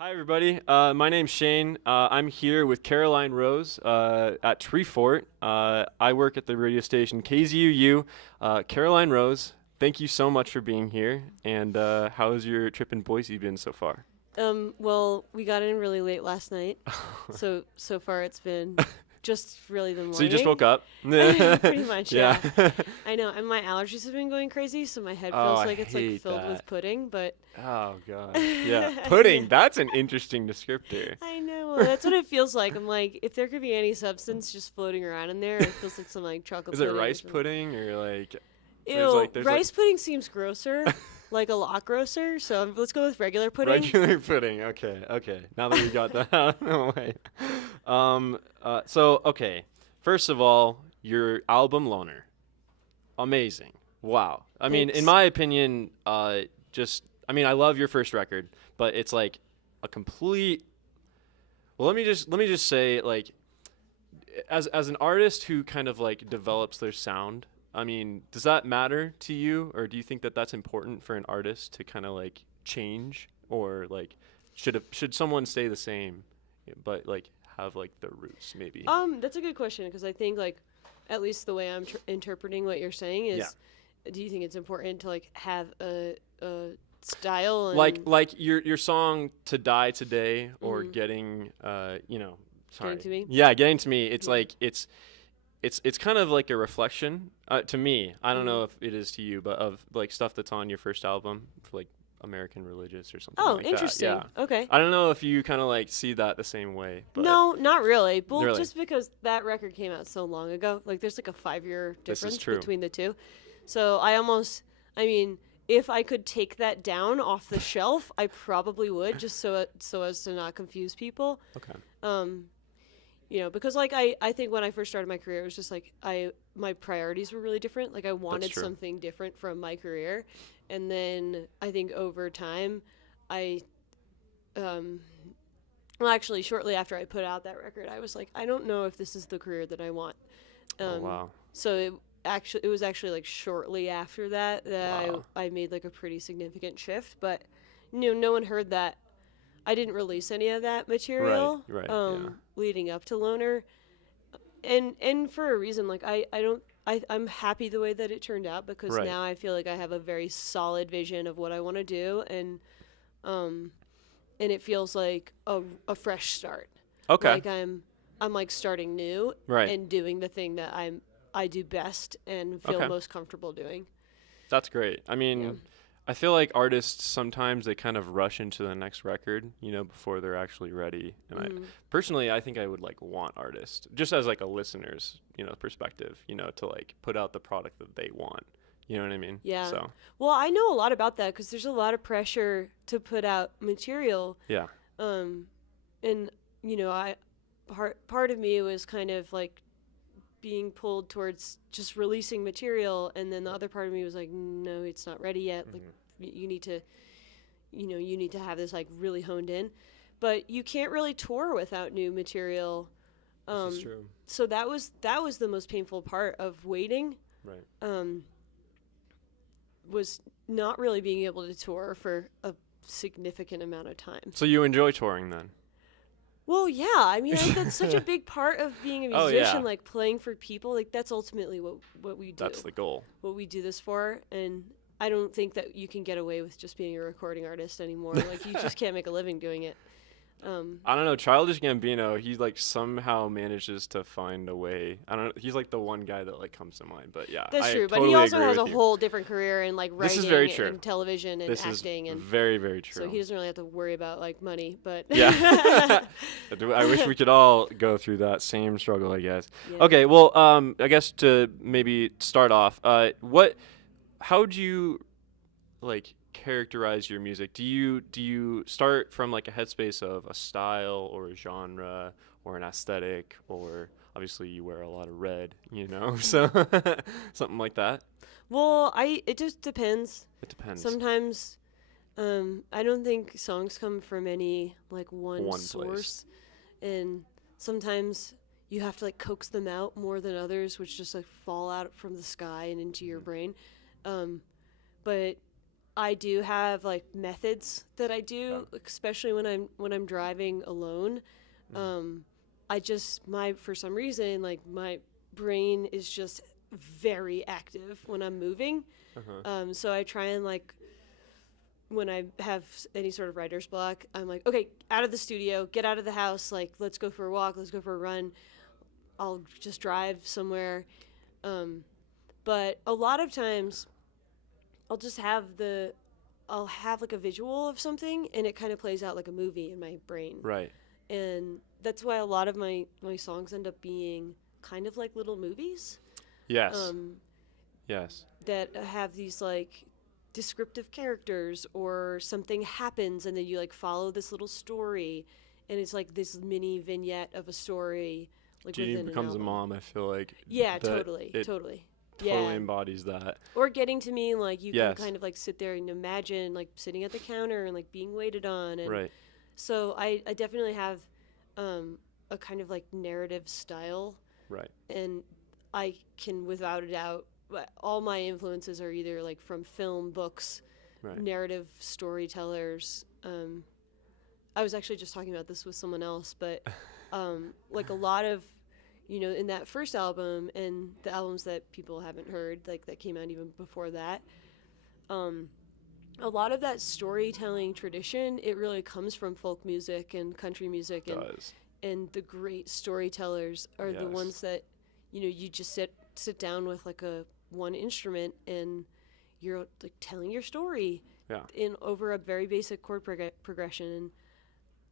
Hi, everybody. My name's Shane. I'm here with Caroline Rose at Treefort. I work at the radio station KZUU. Caroline Rose, thank you so much for being here. And how has your trip in Boise been so far? Well, we got in really late last night, so far it's been just really the So you just woke morning. up? Pretty much, Yeah. yeah. I know, and my allergies have been going crazy, so my head Oh, feels I like it's like hate filled that. with pudding, but Oh, God. Yeah. I Pudding. know. That's an interesting descriptor. I know. Well, that's what it feels like. I'm like, if there could be any substance just floating around in there, it feels like some like chocolate Is it pudding or rice something. pudding or like Ew, there's like rice pudding seems grosser, like a lot grosser. So let's go with regular pudding. regular pudding? Okay, okay. Now that we got that out of the way. Okay. First of all, your album Loner. Amazing. Wow. I mean, in Thanks. my opinion, I love your first record, but it's like a complete well, let me just say like as an artist who kind of like develops their sound, I mean, does that matter to you, or do you think that that's important for an artist to kind of like change, or like should someone stay the same, but like have like the roots maybe? That's a good question because I think like, at least the way I'm interpreting what you're saying Yeah. is, do you think it's important to like have a style Like your song "To Die Today" or Mhm. sorry, Getting to me? yeah, getting to me. It's Yeah. like it's kind of like a reflection to me. I don't Mhm. know if it is to you, but of like stuff that's on your first album, for like American Religious or something Oh, like that. interesting. Yeah, Okay. I don't know if you kind of like see that the same way, but No, not really. Well, really, just because that record came out so long ago, like there's like a 5 year this is difference true. between the two. So I mean, if I could take that down off the shelf, I probably would, just so as to not confuse people. Okay, Um, because like I think when I first started my career, it was just like my priorities were really different. Like I that's wanted true. something different from my career, and then I think over time, I um well actually shortly after I put out that record, I was like, I don't know if this is the career that I want. Oh Um, wow, so it was actually like shortly after that wow. I made like a pretty significant shift, but no one heard that. I didn't release any of that Right, material right, yeah, leading up to Loner, and for a reason. Like I don't I'm happy the way that it turned out because right. now I feel like I have a very solid vision of what I want to do, um and it feels like a fresh start. Okay, Like I'm like starting new right. and doing the thing that I do best and feel Okay. most comfortable doing. That's great. I Yeah. mean, I feel like artists sometimes they kind of rush into the next record, before they're actually ready. And I Mm. personally, I think I would like want artists just as like a listener's, perspective, to like put out the product that they want. You know what I mean? Yeah. So, Well, I know a lot about that because there's a lot of pressure to put out material. yeah. Um, and I part of me was kind of like being pulled towards just releasing material, and then the other part of me was like, no, it's not ready yet. Like, Hmm. you need to, you need to have this like really honed in, but you can't really tour without new material. This is Um, true. so that was the most painful part of waiting. Right. Um, was not really being able to tour for a significant amount of time. So you enjoy touring then? Well, yeah, I mean, like that's such a big part of being a Oh, musician, yeah. like playing for people. Like that's ultimately what we do. That's the goal. What we do this for, and I don't think that you can get away with just being a recording artist anymore. Like you just can't make a living doing it. I don't know. Childish Gambino, he like somehow manages to find a way. I don't know. He's like the one guy that like comes to mind. But yeah, That's I true, but totally he also agree has with a you. whole different career in like This is writing very true. and television and This acting, is and very, very true. so he doesn't really have to worry about like money. But Yeah. I wish we could all go through that same struggle, I guess. yeah. Okay, well, I guess to maybe start off, how do you like characterize your music? Do you start from like a headspace of a style or a genre or an aesthetic, or obviously you wear a lot of red, so something like that? Well, it just depends. It depends. Sometimes, I don't think songs come from any like one One source, and sometimes you have to like coax them out more than others, which just like fall out from the sky and into your Mhm. brain. Um, but I do have like methods that I do, Yeah. especially when I'm driving alone. Um, I just my for some reason like my brain is just very active when I'm moving. Uh-huh. So I try and like when I have any sort of writer's block, I'm like, okay, out of the studio, get out of the house, like let's go for a walk, let's go for a run. I'll just drive somewhere. Um, but a lot of times I'll just I'll have like a visual of something and it kind of plays out like a movie in my brain. Right. And that's why a lot of my songs end up being kind of like little movies. Yes. Um, Yes. that have these like descriptive characters or something happens and then you like follow this little story and it's like this mini vignette of a story like Genie within becomes a an album. mom. I feel like Yeah, that totally. it Totally. totally Yeah. embodies that. Or getting to me like you Yes. can kind of like sit there and imagine like sitting at the counter and like being waited on and Right. so I definitely have a kind of like narrative style Right. and I can without a doubt all my influences are either like from film, books, Right. narrative storytellers. I was actually just talking about this with someone else, but like a lot of, you know, in that first album and the albums that people haven't heard, like that came out even before that, a lot of that storytelling tradition, it really comes from folk music and country music, Does. and the great storytellers are the Yes. ones that, you know, you just sit down with like a one instrument and you're like telling your story Yeah. in over a very basic chord progression. And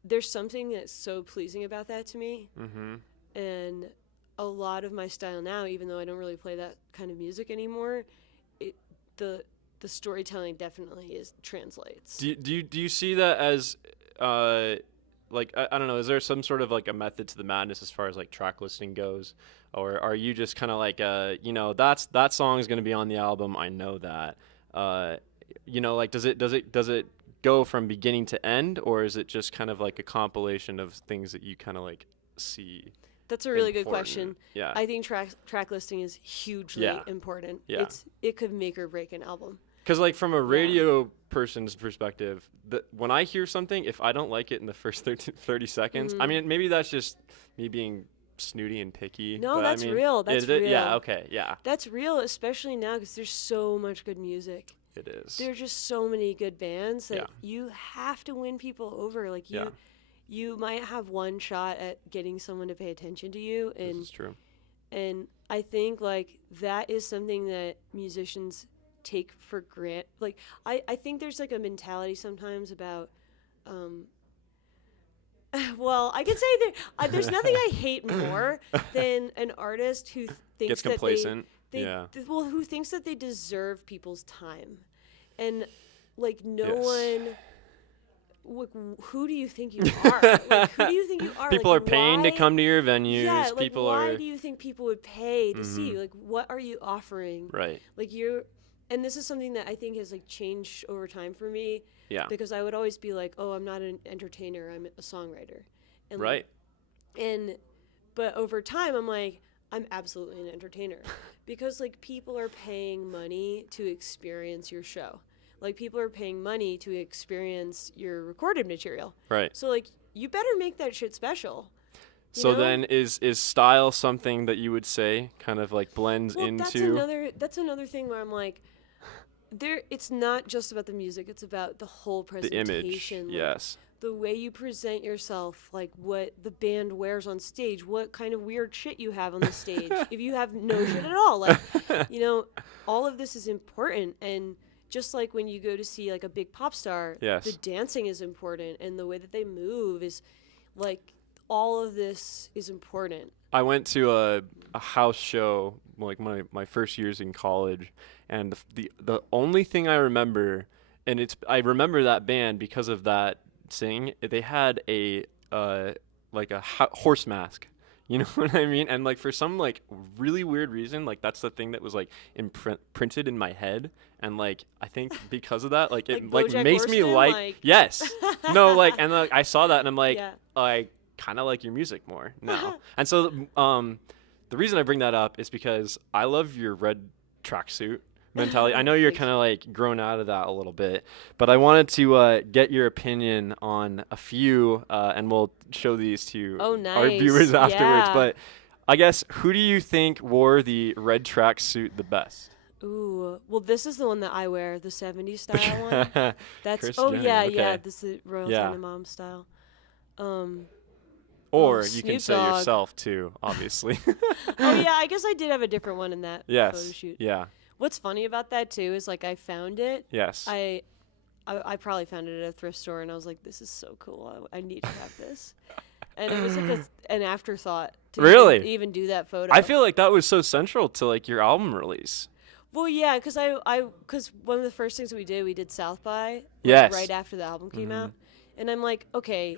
there's something that's so pleasing about that to me. Mm-hmm. And a lot of my style now, even though I don't really play that kind of music anymore, the storytelling definitely translates. Do you see that as like I don't know, is there some sort of like a method to the madness as far as like track listing goes, or are you just kind of like you know, that song is going to be on the album, I know that, you know, like does it go from beginning to end, or is it just kind of like a compilation of things that you kind of like see? That's a really good important? question. Yeah. I think track listing is hugely Yeah. important. Yeah. It could make or break an album. Because like from a radio person's perspective, when I hear something, if I don't like it in the first 30 seconds, I mean, maybe that's just me being snooty and picky. No, but that's I mean, real. That's real. Yeah, okay, yeah. That's real, especially now because there's so much good music. It is. There's just so many good bands that Yeah. you have to win people over. Like Yeah. you might have one shot at getting someone to pay attention to you, This and is true. and I think like that is something that musicians take for granted. Like I think there's like a mentality sometimes about well, I could say that there's nothing I hate more than an artist who thinks Gets that complacent. they Yeah. well, who thinks that they deserve people's time, and like no Yes. one. Like, who do you think you are? Like, who do you think you are? People Like, are paying to why- come to your venues. Yeah, like People why are do you think people would pay to see you? Like, what are you offering? right. Like and this is something that I think has like changed over time for me Yeah. because I would always be like, oh, I'm not an entertainer, I'm a songwriter, and Right. but over time I'm like, I'm absolutely an entertainer because like people are paying money to experience your show. Like people are paying money to experience your recorded material. Right. So like you better make that shit special. you So know? then is style something that you would say kind of like blends Well, into that's another thing where I'm like, it's not just about the music, it's about the whole the image? presentation. like, Yes. the way you present yourself, like what the band wears on stage, what kind of weird shit you have on the stage, if you have no shit at all, like, you know, all of this is important. And just like when you go to see like a big pop star, Yes. the dancing is important and the way that they move is like, all of this is important. I went to a house show like my first years in college, and the only thing I remember, and I remember that band because of that sing. They had a like a horse mask. You know what I mean? And like for some like really weird reason, like that's the thing that was like printed in my head, and like I think because of that, like it Like like BoJack makes me Horseman, like like- yes, no, like and like I saw that and I'm like Yeah. I kind of like your music more now. And so the reason I bring that up is because I love your red tracksuit. mentality. I know you're Thanks. kind of like grown out of that a little bit, but I wanted to get your opinion on a few, and we'll show these to Oh, our viewers nice. afterwards. Yeah. But I guess who do you think wore the red tracksuit the best? Ooh. Well, this is the one that I wear, the 70s style one. That's Kris oh Jenner, yeah, okay. yeah. This is Royal Yeah. Tenenbaum style. Or Oh, you can Snoop say Dogg. yourself too, obviously. Oh yeah, I guess I did have a different one in that photo Yes. shoot. Yeah. What's funny about that too is like I found it. Yes. I probably found it at a thrift store and I was like, this is so cool. I need to have this. And it was like an afterthought to Really? even do that photo. I feel like that was so central to like your album release. Well, yeah, because because one of the first things we did South by, like, Yes. right after the album came out, and I'm like, okay,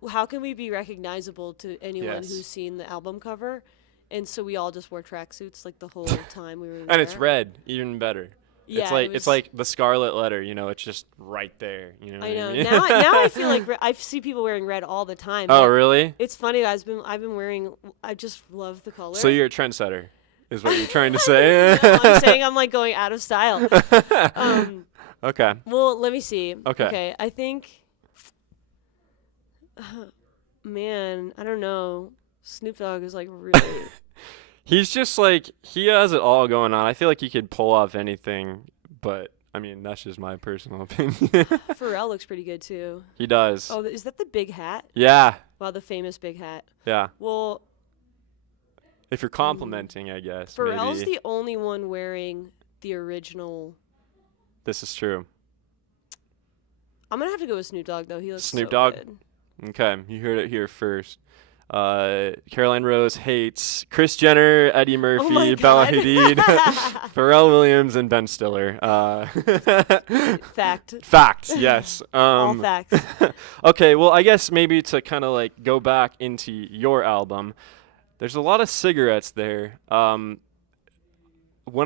well, how can we be recognizable to anyone Yes. who's seen the album cover? And so we all just wore tracksuits like the whole time we were there. And it's red, even better. Yeah, it's like it was- it's like the scarlet letter, you know, it's just right there, you know. I what know. mean? Now I feel like I see people wearing red all the time. Oh, Like, really? It's funny. I've been wearing. I just love the color. So you're a trendsetter, is what you're trying to say. No, I'm saying I'm like going out of style. Okay. Well, let me see. Okay. I think. Man, I don't know. Snoop Dogg is like really. He's just like, he has it all going on. I feel like he could pull off anything, but I mean, that's just my personal opinion. Pharrell looks pretty good too. He does. Oh, is that the big hat? Yeah. Wow, the famous big hat. Yeah. Well, If you're complimenting, I guess. Pharrell's maybe. the only one wearing the original. This is true. I'm gonna have to go with Snoop Dogg though. He looks Snoop so Dogg? good. Okay, you heard it here first. Caroline Rose hates Kris Jenner, Eddie Murphy, my Bella God. Hadid, Pharrell Williams, and Ben Stiller. Fact. Facts, yes. All facts. Okay, well, I guess maybe to kind of like go back into your album, there's a lot of cigarettes there. When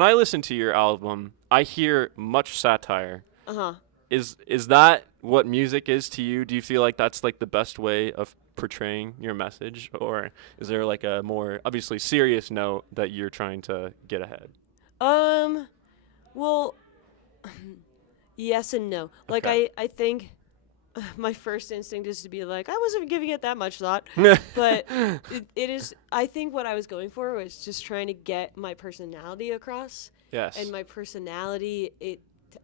I listen to your album, I hear much satire. Uh-huh. Is that what music is to you? Do you feel like that's like the best way of portraying your message, or is there like a more obviously serious note that you're trying to get ahead? Well, yes and no. Like Okay. I think my first instinct is to be like, I wasn't giving it that much thought. But it is, I think what I was going for was just trying to get my personality across. Yes. And my personality,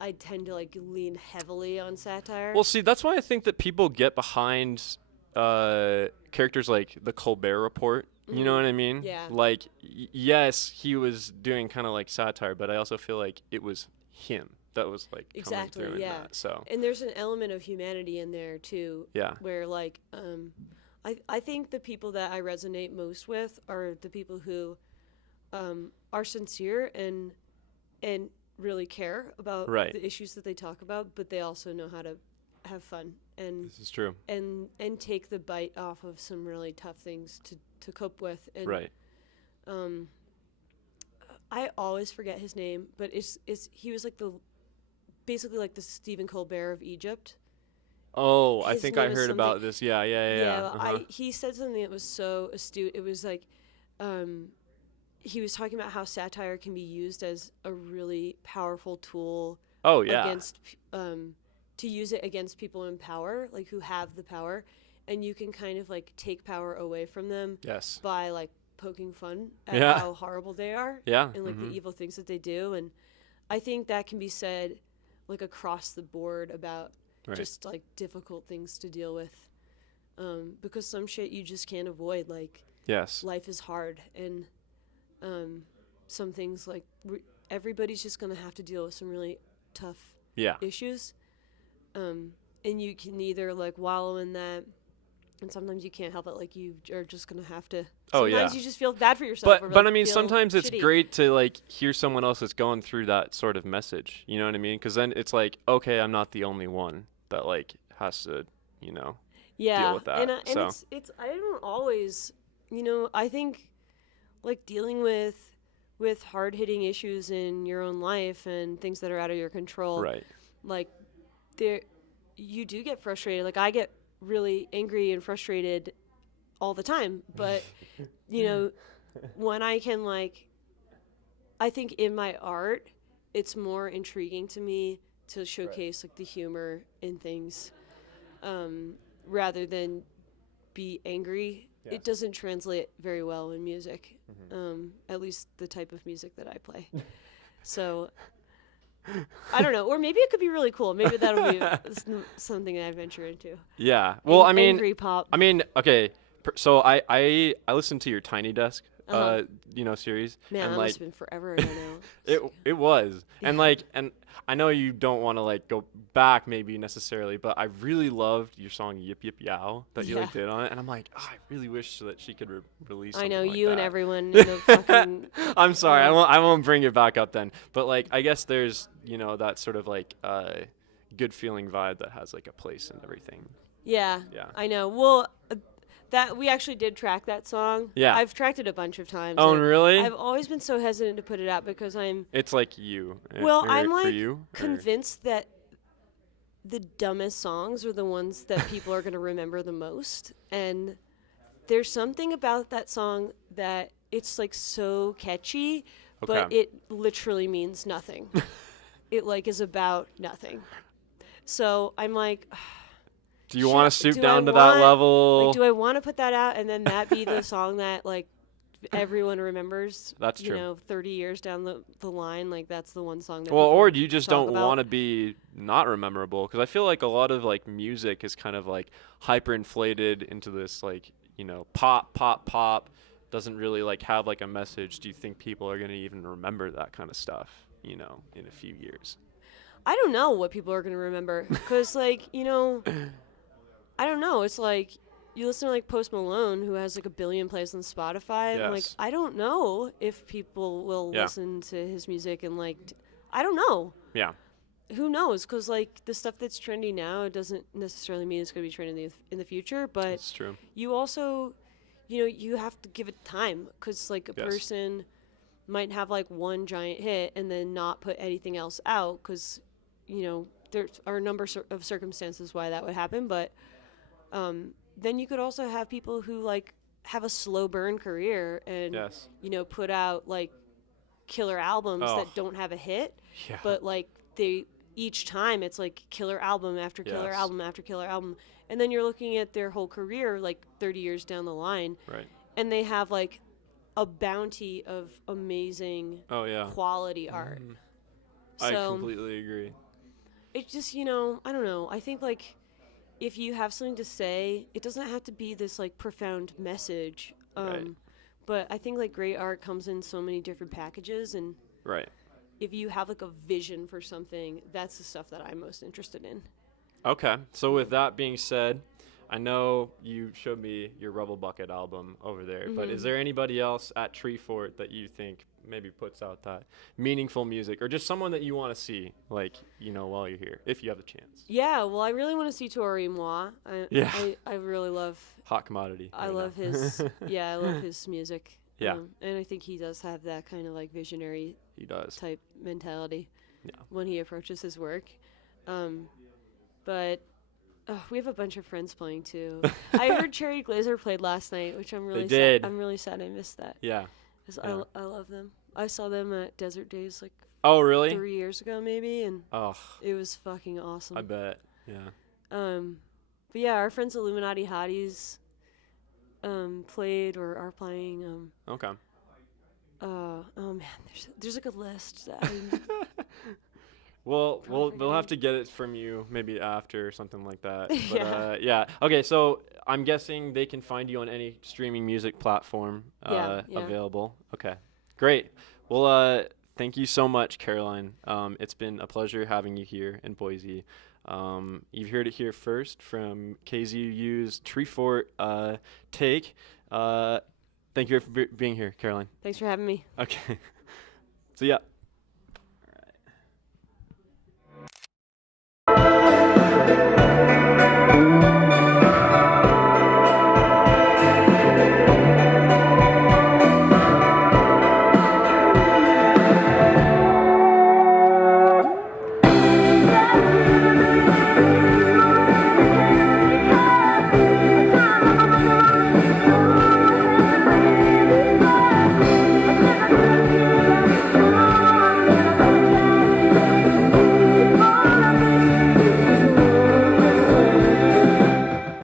I tend to like lean heavily on satire. Well, see, that's why I think that people get behind characters like the Colbert Report. You know what I mean? Yeah. Like, yes, he was doing kind of like satire, but I also feel like it was him that was like Exactly, coming through in yeah. that. So And there's an element of humanity in there too. yeah. Where like I think the people that I resonate most with are the people who are sincere and really care about Right. the issues that they talk about, but they also know how to have fun and This is true. and take the bite off of some really tough things to cope with. And Right. I always forget his name, but he was like basically like the Stephen Colbert of Egypt. Oh, I His think I name is heard about something- this. Yeah. Uh-huh. He said something that was so astute. It was like, he was talking about how satire can be used as a really powerful tool Oh, yeah. against, to use it against people in power, like who have the power, and you can kind of like take power away from them Yes. by like poking fun at Yeah. how horrible they are Yeah. and like the evil things that they do. And I think that can be said like across the board about Right. just like difficult things to deal with, because some shit you just can't avoid. Like Yes. life is hard, and some things like everybody's just gonna have to deal with some really tough Yeah. issues, and you can either like wallow in that, and sometimes you can't help it. Like you are just gonna have to. Oh, yeah. Sometimes you just feel bad for yourself. or, But I like, mean, feel sometimes it's shitty. great to like hear someone else that's going through that sort of message. You know what I mean? Because then it's like, okay, I'm not the only one that like has to, you know. Yeah, with that, and so. it's I don't always, I think like dealing with hard hitting issues in your own life and things that are out of your control. Right. Like you do get frustrated. Like I get really angry and frustrated all the time, but when I can like, I think in my art it's more intriguing to me to showcase like the humor in things, rather than be angry. Yes. It doesn't translate very well in music, at least the type of music that I play. So I don't know, or maybe it could be really cool. Maybe that'll be something I venture into. Yeah. Well, I mean, angry pop. okay. So I listened to your Tiny Desk, series. Man, and that like must have been forever ago now. it was, and I know you don't want to like go back maybe necessarily, but I really loved your song "Yip Yip Yow" that you like did on it, and I'm like, I really wish that she could release. I know something like you that. and everyone in the fucking. I'm sorry, I won't bring it back up then. But like, I guess there's that sort of like good feeling vibe that has like a place in everything. Yeah. Yeah. I know. Well, that we actually did track that song. Yeah. I've tracked it a bunch of times. Oh, really? I've always been so hesitant to put it out because It's like you. Well, or I'm for like you, convinced that the dumbest songs are the ones that people are going to remember the most. And there's something about that song that it's like so catchy, but it literally means nothing. It like is about nothing. So I'm like, do you want to stoop down to that level? Like, do I want to put that out and then that be the song that like everyone remembers? That's true. 30 years down the line, like that's the one song that. Well, or do you just don't want to be not rememberable? Because I feel like a lot of like music is kind of like hyper inflated into this like pop. Doesn't really like have like a message. Do you think people are gonna even remember that kind of stuff? In a few years. I don't know what people are gonna remember because like I don't know. It's like you listen to like Post Malone, who has like 1 billion plays on Spotify. Yes. And, like I don't know if people will listen to his music and like I don't know. Yeah. Who knows? Because like the stuff that's trendy now, it doesn't necessarily mean it's going to be trendy in the future. But that's true. You also, you have to give it time because like a person might have like one giant hit and then not put anything else out because there are a number of circumstances why that would happen, but. Then you could also have people who like have a slow burn career and put out like killer albums that don't have a hit, but like they each time it's like killer album after killer album after killer album, and then you're looking at their whole career like 30 years down the line, right? And they have like a bounty of amazing quality art. So, I completely agree. It just I don't know. I think like. If you have something to say, it doesn't have to be this like profound message. But I think like great art comes in so many different packages, and if you have like a vision for something, that's the stuff that I'm most interested in. Okay, so with that being said, I know you showed me your Rubble Bucket album over there, but is there anybody else at Treefort that you think maybe puts out that meaningful music, or just someone that you want to see, like, while you're here, if you have the chance? Yeah, well, I really want to see Tori Moi. I really love... Hot commodity. I love his... I love his music. Yeah. And I think he does have that kind of, like, visionary type mentality when he approaches his work. But... we have a bunch of friends playing too. I heard Cherry Glazer played last night, which I'm really sad. I'm really sad I missed that. Yeah. I love them. I saw them at Desert Days like 3 years ago maybe, and it was fucking awesome. I bet. Yeah. But yeah, our friends Illuminati Hotties played or are playing. Okay. Oh man, there's like a list that Well, we'll have to get it from you maybe after or something like that. But, Okay, so I'm guessing they can find you on any streaming music platform available. Okay, great. Well, thank you so much, Caroline. It's been a pleasure having you here in Boise. You've heard it here first from KZUU's Treefort take. Thank you for being here, Caroline. Thanks for having me. Okay. So, yeah.